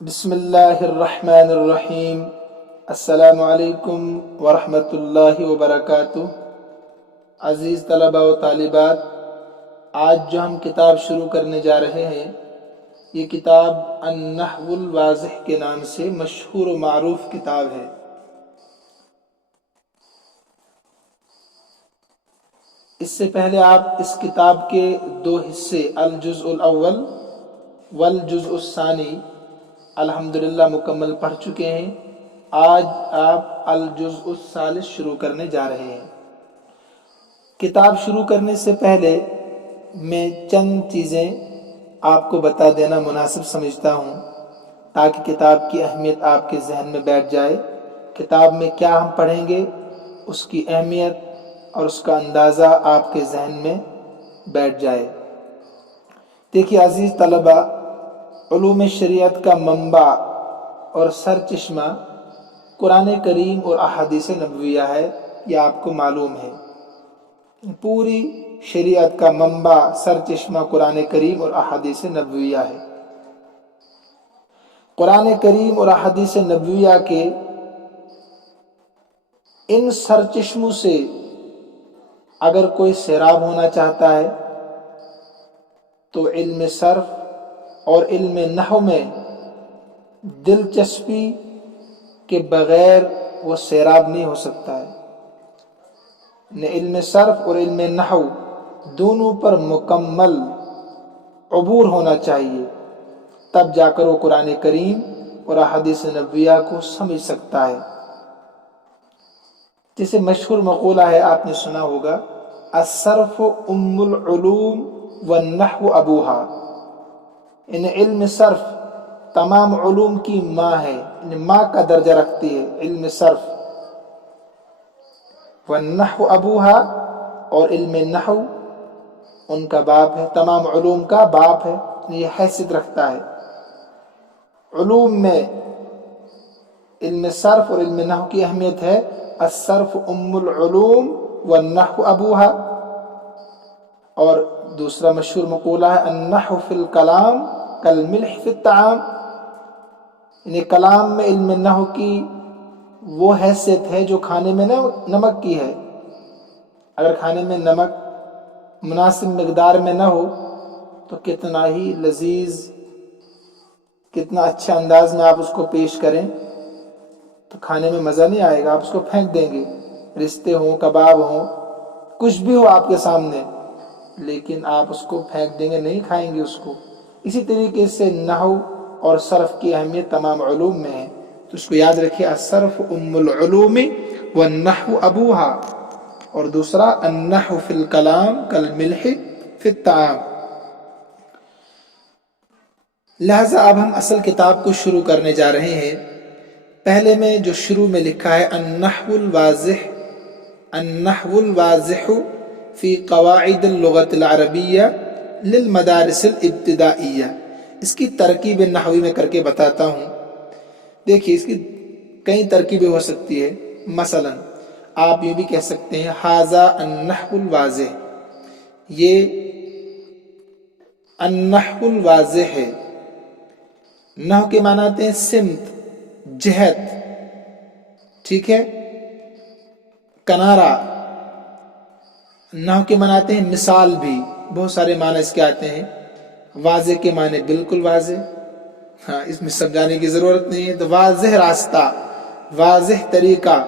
بسم اللہ الرحمن الرحیم۔ السلام علیکم ورحمۃ اللہ وبرکاتہ۔ عزیز طلباء و طالبات، آج جو ہم کتاب شروع کرنے جا رہے ہیں یہ کتاب النحو الواضح کے نام سے مشہور و معروف کتاب ہے۔ اس سے پہلے آپ اس کتاب کے دو حصے الجزء الاول والجزء الثانی الحمدللہ مکمل پڑھ چکے ہیں۔ آج آپ الجزء الثالث شروع کرنے جا رہے ہیں۔ کتاب شروع کرنے سے پہلے میں چند چیزیں آپ کو بتا دینا مناسب سمجھتا ہوں تاکہ کتاب کی اہمیت آپ کے ذہن میں بیٹھ جائے۔ کتاب میں کیا ہم پڑھیں گے اس کی اہمیت اور اس کا اندازہ آپ کے ذہن میں بیٹھ جائے۔ دیکھیے عزیز طلبہ، علوم شریعت کا منبع اور سرچشمہ قرآن کریم اور احادیث نبویہ ہے، یہ آپ کو معلوم ہے۔ پوری شریعت کا منبع سرچشمہ قرآن کریم اور احادیث نبویہ ہے۔ قرآن کریم اور احادیث نبویہ کے ان سرچشموں سے اگر کوئی سیراب ہونا چاہتا ہے تو علم صرف اور علم نحو میں دلچسپی کے بغیر وہ سیراب نہیں ہو سکتا ہے۔ علم صرف اور علم نحو دونوں پر مکمل عبور ہونا چاہیے، تب جا کر وہ قرآن کریم اور احادیث نبویہ کو سمجھ سکتا ہے۔ جیسے مشہور مقولہ ہے، آپ نے سنا ہوگا، الصرف ام العلوم والنحو ابوہا، علم صرف تمام علوم کی ماں ہے، ماں کا درجہ رکھتی ہے علم صرف۔ والنحو ابوہا، اور علم نحو ان کا باپ ہے، تمام علوم کا باپ ہے، یہ حیثیت رکھتا ہے۔ علوم میں علم صرف اور علم نحو کی اہمیت ہے، الصرف ام العلوم والنحو ابوہا۔ اور دوسرا مشہور مقولہ ہے، النحو فی الکلام کالملح فی الطعام، کلام میں علم نحو کی وہ حیثیت ہے جو کھانے میں نمک کی ہے۔ اگر کھانے میں نمک مناسب مقدار میں نہ ہو تو کتنا ہی لذیذ، کتنا اچھا انداز میں آپ اس کو پیش کریں تو کھانے میں مزہ نہیں آئے گا، آپ اس کو پھینک دیں گے۔ رشتے ہوں، کباب ہوں، کچھ بھی ہو آپ کے سامنے، لیکن آپ اس کو پھینک دیں گے، نہیں کھائیں گے اس کو۔ اسی طریقے سے نحو اور صرف کی اہمیت تمام علوم میں ہے، تو اس کو یاد رکھیے، الصرف ام العلوم والنحو ابوہا، اور دوسرا النحو فی الکلام کالملح فی الطعام۔ لہذا اب ہم اصل کتاب کو شروع کرنے جا رہے ہیں۔ پہلے میں جو شروع میں لکھا ہے النحو الواضح، النحو الواضح فی قواعد اللغة العربیہ للمدارس الابتدائیہ، اس کی ترکیب نحوی میں کر کے بتاتا ہوں۔ دیکھیے اس کی کئی ترکیبیں ہو سکتی ہے۔ مثلا آپ یہ بھی کہہ سکتے ہیں ھذا النحو الواضح، یہ النحو الواضح ہے۔ نحو کے معنی آتے ہیں سمت، جہت، ٹھیک ہے، کنارہ۔ نحو کے معنی آتے ہیں مثال بھی، بہت سارے معنی اس کے آتے ہیں۔ واضح کے معنی بالکل واضح، ہاں اس میں سمجھانے کی ضرورت نہیں ہے، تو واضح راستہ، واضح طریقہ،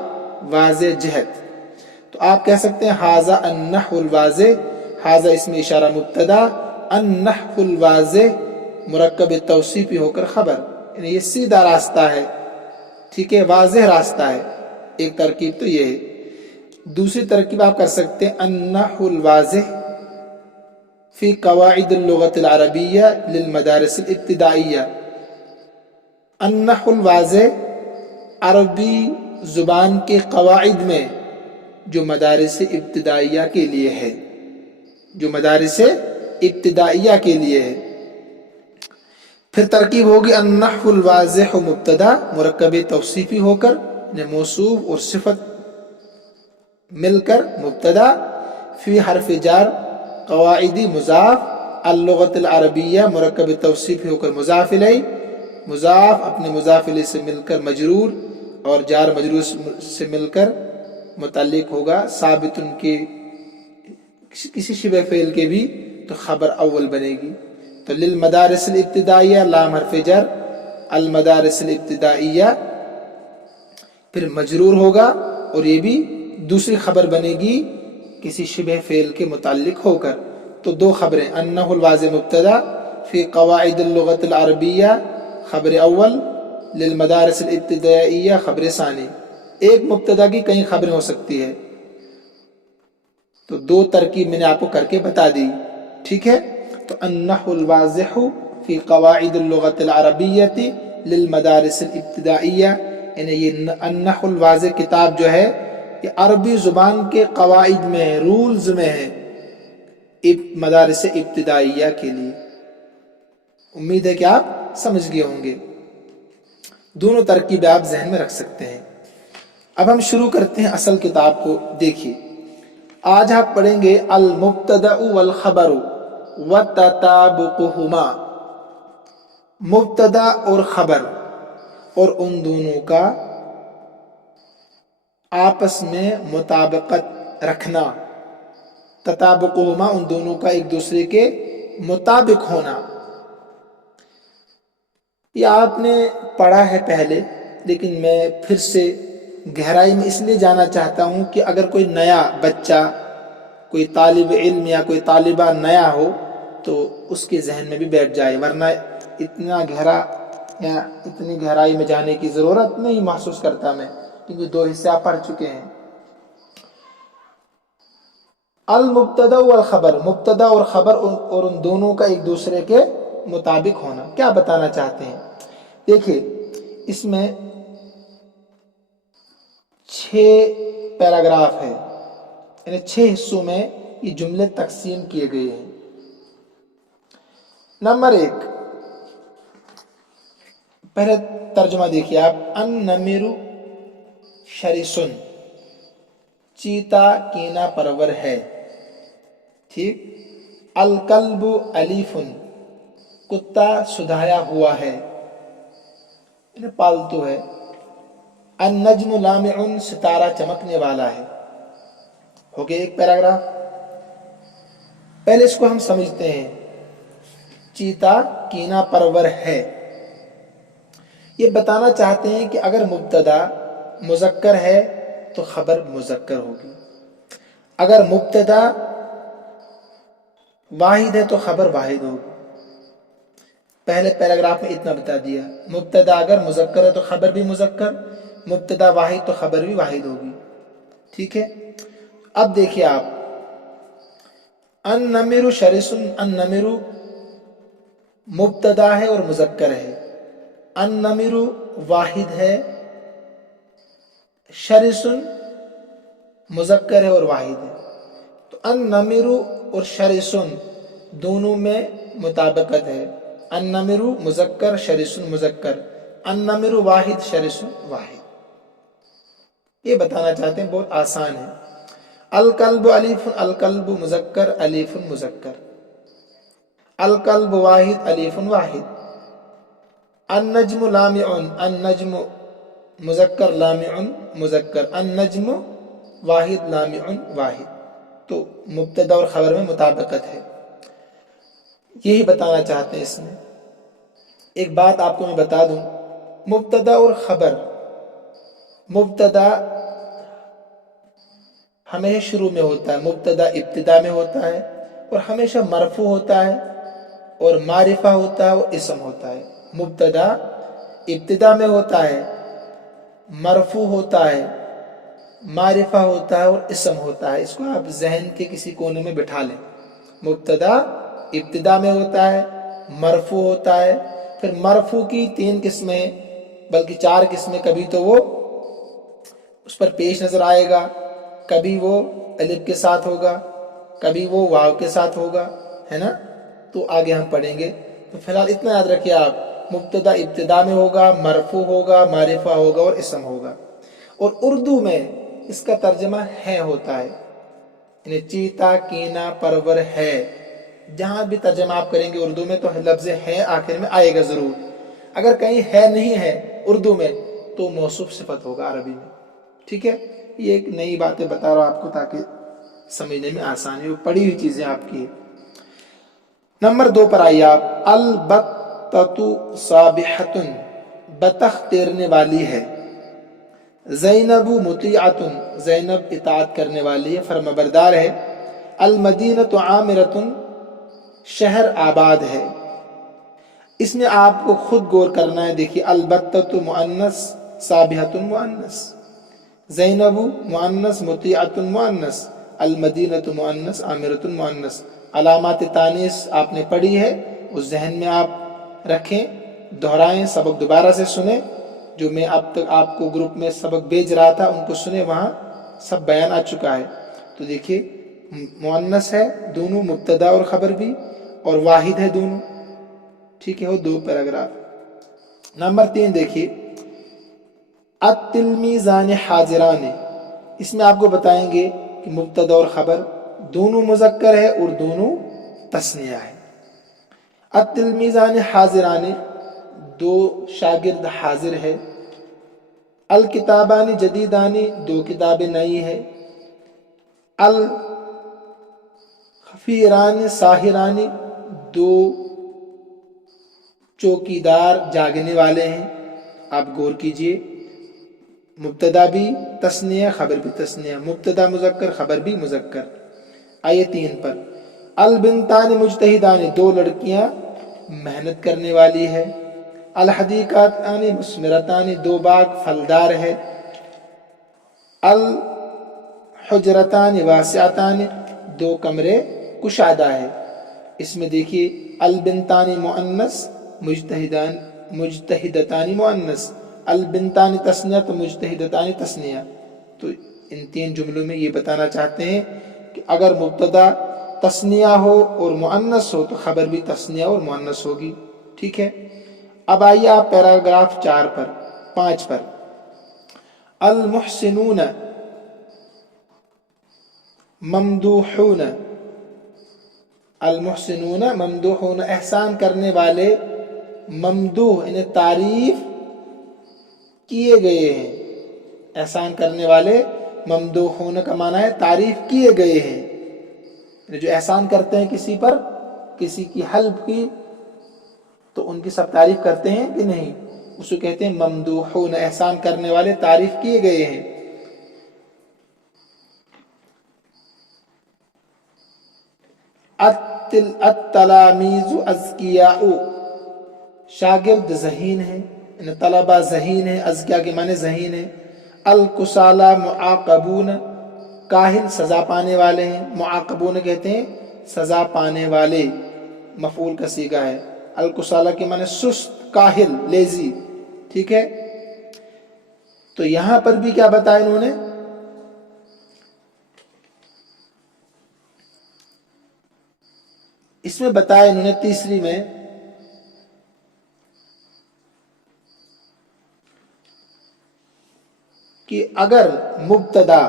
واضح جہت۔ تو آپ کہہ سکتے ہیں ھذا النحو الواضح، ھذا اس میں اشارہ مبتدا، النحو الواضح مرکب توصیفی ہو کر خبر، یعنی یہ سیدھا راستہ ہے، ٹھیک ہے، واضح راستہ ہے۔ ایک ترکیب تو یہ ہے۔ دوسری ترکیب آپ کر سکتے ہیں النحو الواضح فی قواعد اللغة العربیہ للمدارس الابتدائیہ۔ النحو الواضح عربی زبان کے قواعد میں جو مدارس ابتدائیہ کے لیے ہے، جو مدارس ابتدائیہ کے لیے ہے۔ پھر ترکیب ہوگی النحو الواضح مبتدا مرکب توصیفی ہو کر، موصوف اور صفت مل کر مبتدا، فی حرف جار قواعدی مضاف، اللغة العربیہ مرکب توصیفی ہو کر مضاف الیہ، مضاف اپنے مضاف الیہ سے مل کر مجرور اور جار مجرور سے مل کر متعلق ہوگا ثابت ان کے کسی شبہ فعل کے بھی تو خبر اول بنے گی. تو للمدارس الابتدائیہ لام حرف جر المدارس الابتدائیہ پھر مجرور ہوگا اور یہ بھی دوسری خبر بنے گی کسی شبہ فعل کے متعلق ہو کر. تو دو خبریں انہ الواضح مبتدا فی قواعد اللغت العربیہ خبر اول للمدارس الابتدائیہ خبر ثانی. ایک مبتدا کی کئی خبریں ہو سکتی ہے تو دو ترکیب میں نے آپ کو کر کے بتا دی. ٹھیک ہے. تو انہ الواضح فی قواعد اللغت العربیہ للمدارس الابتدائیہ یعنی یہ انہ الواضح کتاب جو ہے یہ عربی زبان کے قواعد میں ہے رولز میں ہے مدارس ابتدائیہ کے لیے. امید ہے کہ آپ سمجھ گئے ہوں گے. دونوں ترکیبیں آپ ذہن میں رکھ سکتے ہیں. اب ہم شروع کرتے ہیں اصل کتاب کو. دیکھیے آج آپ پڑھیں گے المبتدأ والخبر وتطابقهما. مبتدا اور خبر اور ان دونوں کا آپس میں مطابقت رکھنا. تطابقهما ان دونوں کا ایک دوسرے کے مطابق ہونا. یہ آپ نے پڑھا ہے پہلے لیکن میں پھر سے گہرائی میں اس لیے جانا چاہتا ہوں کہ اگر کوئی نیا بچہ کوئی طالب علم یا کوئی طالبہ نیا ہو تو اس کے ذہن میں بھی بیٹھ جائے، ورنہ اتنا گہرا یا اتنی گہرائی میں جانے کی ضرورت نہیں محسوس کرتا میں، کیونکہ دو حصے آپ پڑھ چکے ہیں. المبتدا والخبر، مبتدا اور خبر اور ان دونوں کا ایک دوسرے کے مطابق ہونا. کیا بتانا چاہتے ہیں؟ دیکھیے اس میں 6 پیراگراف ہے، یعنی 6 حصوں میں یہ جملے تقسیم کیے گئے ہیں. نمبر 1 پہلے ترجمہ دیکھیے آپ. النمر شرسن، چیتا کینہ پرور ہے. ٹھیک. الکلب الیفن، کتا سدھایا ہوا ہے یعنی پالتو ہے. النجم لامع، ستارہ چمکنے والا ہے. ہو گیا ایک پیراگراف. پہلے اس کو ہم سمجھتے ہیں. چیتا کینہ پرور ہے، یہ بتانا چاہتے ہیں کہ اگر مبتدا مذکر ہے تو خبر مذکر ہوگی، اگر مبتدا واحد ہے تو خبر واحد ہوگی. پہلے پیراگراف میں اتنا بتا دیا. مبتدا اگر مذکر ہے تو خبر بھی مذکر، مبتدا واحد تو خبر بھی واحد ہوگی. ٹھیک ہے. اب دیکھیے آپ النمر شرسن، النمر مبتدا ہے اور مذکر ہے. النمر واحد ہے، شرسن مذکر ہے اور واحد ہے. تو النمر اور شرسن دونوں میں مطابقت ہے. النمر مذکر، شرسن مذکر. النمر واحد، شرسن واحد. یہ بتانا چاہتے ہیں، بہت آسان ہے. الکلب الیف، الکلب مذکر، الیف مذکر. الکلب واحد، الیف واحد. النجم لامع، النجم مذکر، لامع مذکر. النجم واحد، لامع واحد. تو مبتدا اور خبر میں مطابقت ہے، یہی بتانا چاہتے ہیں اس میں. ایک بات آپ کو میں بتا دوں، مبتدا اور خبر، مبتدا ہمیشہ شروع میں ہوتا ہے، مبتدا ابتدا میں ہوتا ہے اور ہمیشہ مرفوع ہوتا ہے اور معرفہ ہوتا ہے اور اسم ہوتا ہے. مبتدا ابتدا میں ہوتا ہے، مرفوع ہوتا ہے، معرفہ ہوتا ہے اور اسم ہوتا ہے. اس کو آپ ذہن کے کسی کونے میں بٹھا لیں. مبتدا ابتدا میں ہوتا ہے، مرفوع ہوتا ہے. پھر مرفوع کی 3 قسمیں بلکہ 4 قسمیں. کبھی تو وہ اس پر پیش نظر آئے گا، کبھی وہ الف کے ساتھ ہوگا، کبھی وہ واو کے ساتھ ہوگا، ہے نا. تو آگے ہم پڑھیں گے. تو فی الحال اتنا یاد رکھیے آپ، مبتدا ابتدا میں ہوگا، مرفوع ہوگا، معرفہ ہوگا اور اسم ہوگا. اور اردو میں اس کا ترجمہ ہے ہوتا ہے، یعنی چیتا کینہ پرور ہے. جہاں بھی ترجمہ آپ کریں گے اردو میں تو لفظ ہے آخر میں آئے گا ضرور. اگر کہیں ہے نہیں ہے اردو میں تو موصوف صفت ہوگا عربی میں. ٹھیک ہے, یہ ایک نئی باتیں بتا رہا ہوں آپ کو تاکہ سمجھنے میں آسانی ہو, پڑھی ہوئی چیزیں آپ کی. نمبر 2 پر آئیے آپ. البتۃ صابحۃ, بطخ تیرنے والی ہے. زینب مطیعۃ, زینب اطاعت کرنے والی ہے, فرمانبردار ہے. المدینۃ عامرۃ, شہر آباد ہے. اس میں آپ کو خود غور کرنا ہے. دیکھیے البتۃ مؤنث, صابحۃ مؤنث, زینب مؤنث, مطیعۃ مؤنث, المدینۃ مؤنث, عامرۃ مؤنث. علامات تانیث آپ نے پڑھی ہے, اس ذہن میں آپ رکھیں, دہرائیں, سبق دوبارہ سے سنیں. جو میں اب تک آپ کو گروپ میں سبق بھیج رہا تھا ان کو سنیں, وہاں سب بیان آ چکا ہے. تو دیکھیے مؤنث ہے دونوں, مبتدا اور خبر بھی, اور واحد ہے دونوں. ٹھیک ہے, وہ 2 پیراگراف. نمبر 3 دیکھیے التلمیذان حاضران, اس میں آپ کو بتائیں گے کہ مبتدا اور خبر دونوں مذکر ہے اور دونوں تثنیہ ہے. التلمیذان حاضران, 2 شاگرد حاضر ہے. الکتابان جدیدان, 2 کتابیں نئی ہے. الخفیران ساحران, 2 چوکیدار جاگنے والے ہیں. آپ غور کیجئے, مبتدا بھی تثنیہ, خبر بھی تثنیہ, مبتدا مذکر, خبر بھی مذکر. آیے 3 پر. البنتان مجتہدان, 2 لڑکیاں محنت کرنے والی ہے. الحدیقاتان مثمرتان, 2 باغ پھلدار ہے. الحجرتان واسعتان, 2 کمرے کشادہ ہے. اس میں دیکھیے البنتان مؤنث, مجتہدتان مؤنث, البنتان تثنیہ تو مجتہدتان تثنیہ. تو ان 3 جملوں میں یہ بتانا چاہتے ہیں کہ اگر مبتدا تثنیہ ہو اور مؤنث ہو تو خبر بھی تثنیہ اور مؤنث ہوگی. ٹھیک ہے, اب آئیے آپ پیراگراف 5 پر. المحسنون ممدوحون, المحسنون ممدوحون, احسان کرنے والے, ممدوح انہیں تعریف کیے گئے ہیں. احسان کرنے والے, ممدوحون کا معنی ہے تعریف کیے گئے ہیں. جو احسان کرتے ہیں کسی پر, کسی کی ہیلپ کی, تو ان کی سب تعریف کرتے ہیں کہ نہیں, اس کو کہتے ہیں ممدوحون, احسان کرنے والے, تعریف کیے گئے ہیں. التلامیذ اذکیاء, شاگرد ذہین ہیں, طلبہ ذہین ہیں, اذکیاء کے معنی ذہین ہیں. الکسالى معاقبون, کاہل سزا پانے والے ہیں. معاقبون کہتے ہیں سزا پانے والے, مفعول کا صیغہ ہے. الکسالى کے معنی سست, کاہل, لیزی. ٹھیک ہے, تو یہاں پر بھی کیا بتایا انہوں نے, اس میں بتایا انہوں نے تیسری میں کہ اگر مبتدا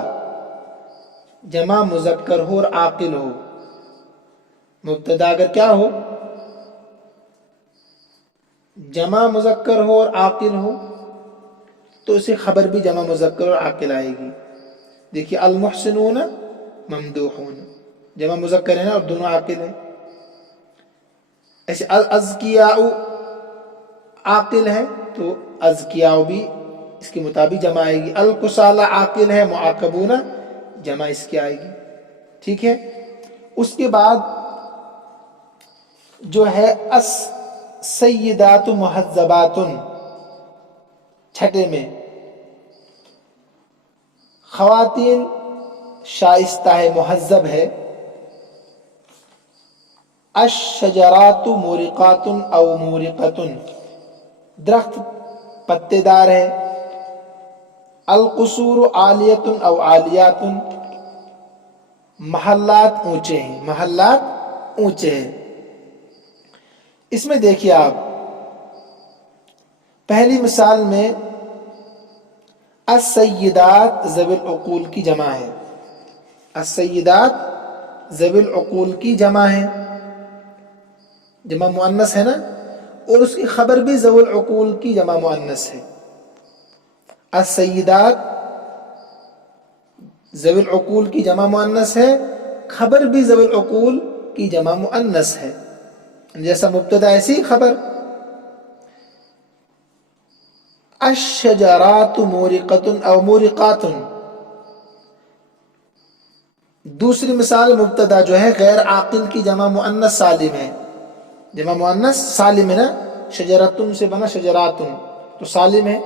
جمع مذکر ہو اور عاقل ہو, مبتدا اگر کیا ہو, جمع مذکر ہو اور عاقل ہو, تو اسے خبر بھی جمع مذکر اور عاقل آئے گی. دیکھیے المحسنون ممدوحون, جمع مذکر ہے نا اور دونوں عاقل ہیں. ایسے الاذکیاء عاقل ہے تو اذکیاء بھی اس کے مطابق جمع آئے گی. الکسالى عاقل ہے, معاقبون جمع اس کی آئے گی. ٹھیک ہے, اس کے بعد جو ہے السیدات مہذبات, چھٹے میں خواتین شائستہ ہے, مہذب ہے. الشجرات مورقات او مورقۃ, درخت پتے دار ہے. القصور عالیۃ او عالیات, محلات اونچے ہیں, محلات اونچے ہیں. اس میں دیکھیے آپ پہلی مثال میں السیدات ذوی العقول کی جمع ہے, السیدات ذوی العقول کی جمع ہے, جمع مؤنث ہے نا, اور اس کی خبر بھی ذوی العقول کی جمع مؤنث ہے. السیدات ذوی العقول کی جمع مؤنث ہے، خبر بھی ذوی العقول کی جمع مؤنث ہے. جیسا مبتدا ایسی خبر. الشجرات مورقۃ او مورقات. دوسری مثال مبتدا جو ہے غیر عاقل کی جمع مؤنث سالم ہے. جمع مؤنث سالم ہے نا، شجرتن سے بنا شجراتن تو سالم ہے.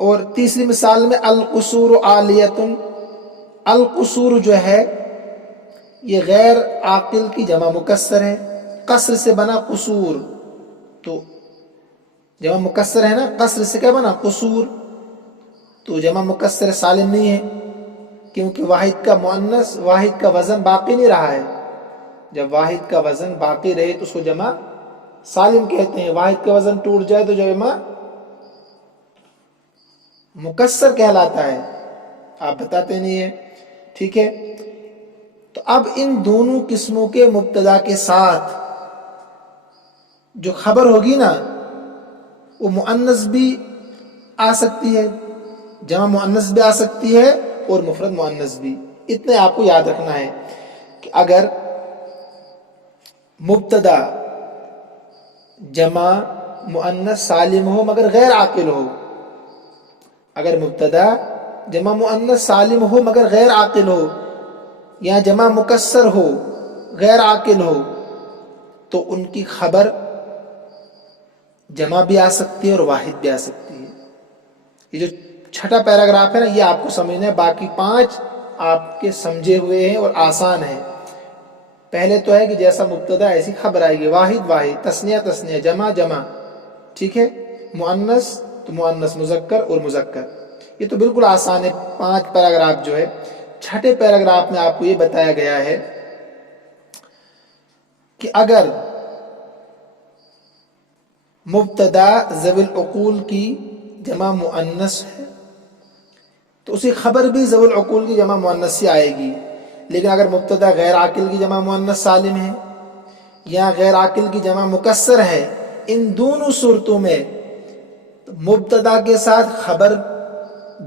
اور تیسری مثال میں القصور عالیتن. القصور جو ہے یہ غیر عاقل کی جمع مکسر ہے، قصر سے بنا قصور تو جمع مکسر ہے نا، قصر سے کیا بنا قصور، تو جمع مکسر سالم نہیں ہے کیونکہ واحد کا مؤنث واحد کا وزن باقی نہیں رہا ہے. جب واحد کا وزن باقی رہے تو اس کو جمع سالم کہتے ہیں. واحد کا وزن ٹوٹ جائے تو جمع مکسر کہلاتا ہے. آپ بتاتے نہیں ہیں، ٹھیک ہے. تو اب ان دونوں قسموں کے مبتدا کے ساتھ جو خبر ہوگی نا وہ مؤنث بھی آ سکتی ہے، جمع مؤنث بھی آ سکتی ہے اور مفرد مؤنث بھی. اتنے آپ کو یاد رکھنا ہے کہ اگر مبتدا جمع مؤنث سالم ہو مگر غیر عاقل ہو، اگر مبتدا جمع مؤنث سالم ہو مگر غیر عاقل ہو یا جمع مکسر ہو غیر عاقل ہو تو ان کی خبر جمع بھی آ سکتی ہے اور واحد بھی آ سکتی ہے. یہ جو چھٹا پیراگراف ہے نا یہ آپ کو سمجھنا ہے، باقی 5 آپ کے سمجھے ہوئے ہیں اور آسان ہیں. پہلے تو ہے کہ جیسا مبتدا ایسی خبر آئے گی، واحد واحد، تثنیہ تثنیہ، جمع جمع، ٹھیک ہے. مؤنث تو مؤنث، مذکر اور مذکر. یہ تو بالکل آسان ہے. 5 پیراگراف جو ہے. چھٹے پیراگراف میں آپ کو یہ بتایا گیا ہے کہ اگر مبتدا ذوی العقول کی جمع مؤنث ہے تو اسی خبر بھی ذوی العقول کی جمع مؤنث سے آئے گی. لیکن اگر مبتدا غیر عاقل کی جمع مؤنث سالم ہے یا غیر عاقل کی جمع مکسر ہے، ان دونوں صورتوں میں مبتدا کے ساتھ خبر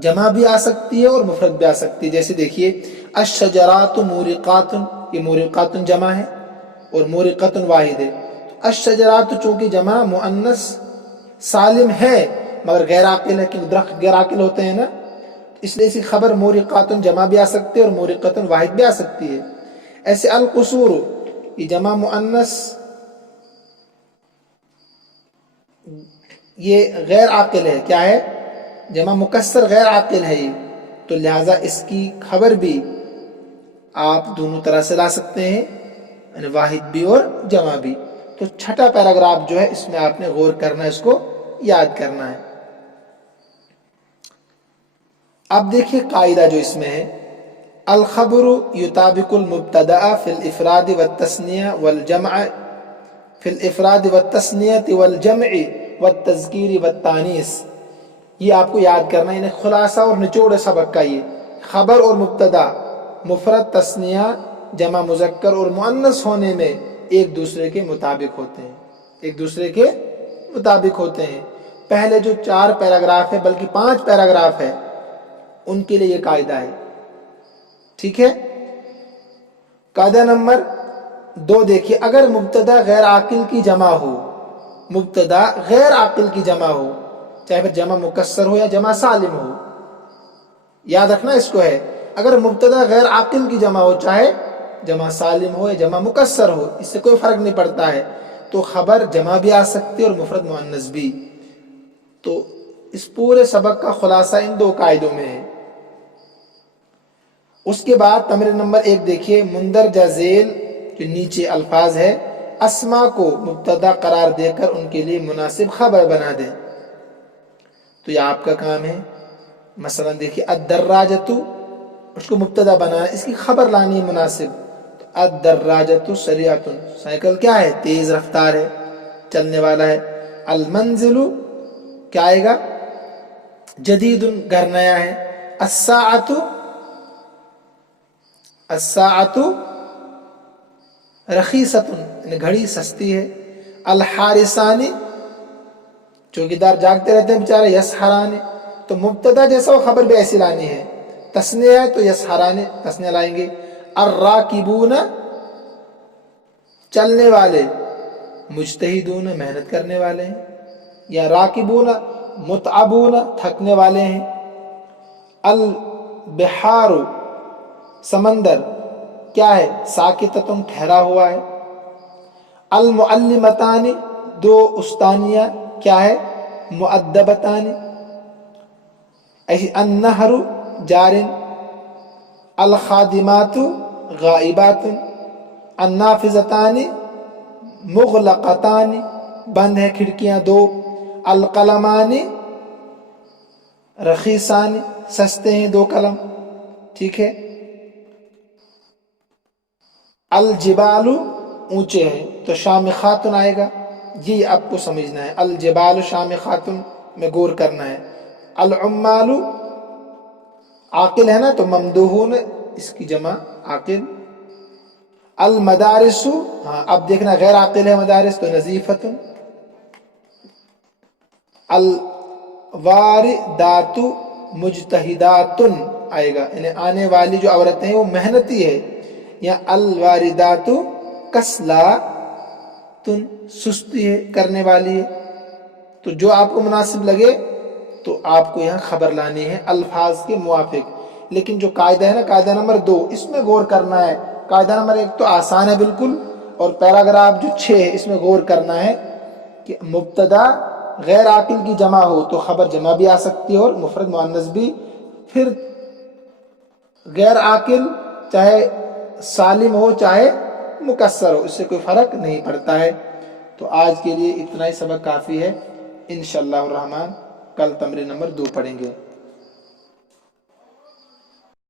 جمع بھی آ سکتی ہے اور مفرد بھی آ سکتی ہے. جیسے دیکھیے الشجرات مورقات، یہ مورقات جمع ہے اور مورقات واحد ہے. الشجرات چونکہ جمع مؤنث سالم ہے مگر غیر عاقل ہے کیونکہ درخت غیر عاقل ہوتے ہیں نا، اس لیے اسی خبر مورقات جمع بھی آ سکتی ہے اور مورقات واحد بھی آ سکتی ہے. ایسے القصور یہ جمع مؤنث یہ غیر عاقل ہے، کیا ہے جمع مکسر غیر عاقل ہے یہ، تو لہٰذا اس کی خبر بھی آپ دونوں طرح سے لا سکتے ہیں، یعنی واحد بھی اور جمع بھی. تو چھٹا پیراگراف جو ہے اس میں آپ نے غور کرنا ہے، اس کو یاد کرنا ہے. اب دیکھیے قاعدہ جو اس میں ہے، الخبر یطابق المبتدا فی الافراد والتثنیہ والجمع، فی الافراد والتثنیہ والجمع والتذکیر والتانیث. یہ آپ کو یاد کرنا ہے، یعنی خلاصہ اور نچوڑ سبق کا یہ خبر اور مبتدا مفرد تثنیہ جمع مذکر اور مؤنث ہونے میں ایک دوسرے کے مطابق ہوتے ہیں، ایک دوسرے کے مطابق ہوتے ہیں. پہلے جو 4 پیراگراف ہے بلکہ 5 پیراگراف ہے ان کے لیے یہ قاعدہ ہے، ٹھیک ہے. قاعدہ نمبر 2 دیکھیے، اگر مبتدا غیر عاقل کی جمع ہو، مبتدا غیر عاقل کی جمع ہو، چاہے پھر جمع مکسر ہو یا جمع سالم ہو، یاد رکھنا اس کو ہے. اگر مبتدا غیر عاقل کی جمع ہو، چاہے جمع سالم ہو یا جمع مکسر ہو، اس سے کوئی فرق نہیں پڑتا ہے، تو خبر جمع بھی آ سکتی ہے اور مفرد مؤنث بھی. تو اس پورے سبق کا خلاصہ ان 2 قاعدوں میں ہے. اس کے بعد تمرین نمبر 1 دیکھیے، مندرجہ ذیل جو نیچے الفاظ ہے اسما کو مبتدا قرار دے کر ان کے لیے مناسب خبر بنا دیں. تو یہ آپ کا کام ہے. مثلا دیکھیے الدراجۃ، اس کو مبتدا بنانا، اس کی خبر لانی ہے مناسب. الدراجۃ سریعۃ، سائیکل کیا ہے تیز رفتار ہے، چلنے والا ہے. المنزل کیا آئے گا جدید، گھر نیا ہے. الساعۃ رخیصتن یعنی گھڑی سستی ہے، الحارثانی چوکیدار جاگتے رہتے ہیں بیچارے، یسحران تو مبتدا جیسا وہ خبر بھی ایسی لانی ہے، تسنیہ ہے تو یسحران تسنیہ لائیں گے، الراکبون چلنے والے، مجتہدون محنت کرنے والے ہیں، یا راکبون متعبون تھکنے والے ہیں، البحار سمندر کیا ہے، ساکتتن ٹھہرا ہوا ہے، المعلمتان دو استانیہ کیا ہے، مؤدبتان، النہر جار، الخادمات غائبات، النافذتان مغلقتان بند ہے کھڑکیاں دو، القلمان رخیصان سستے ہیں دو قلم، ٹھیک ہے، الجبال اونچے ہیں تو شامخاتن آئے گا، یہ آپ کو سمجھنا ہے، الجبال شامخاتن میں غور کرنا ہے، العمال عاقل ہے نا تو ممدوحون اس کی جمع عاقل، المدارس ہاں اب دیکھنا غیر عاقل ہے مدارس تو نظیفتن، الواردات مجتہداتن آئے گا، یعنی آنے والی جو عورتیں ہیں وہ محنتی ہے، یا الواردات کسلاتن سستی ہے کرنے والی ہے، تو جو آپ کو مناسب لگے تو آپ کو یہاں خبر لانی ہے الفاظ کے موافق، لیکن جو قاعدہ ہے نا قاعدہ نمبر 2 اس میں غور کرنا ہے، قاعدہ نمبر 1 تو آسان ہے بالکل، اور پیراگراف جو 6 ہے اس میں غور کرنا ہے کہ مبتدا غیر عاقل کی جمع ہو تو خبر جمع بھی آ سکتی ہے اور مفرد مؤنث بھی، پھر غیر عاقل چاہے سالم ہو چاہے مکسر ہو اس سے کوئی فرق نہیں پڑتا ہے۔ تو آج کے لیے اتنا ہی سبق کافی ہے، انشاءاللہ الرحمن کل تمرین نمبر 2 پڑھیں گے۔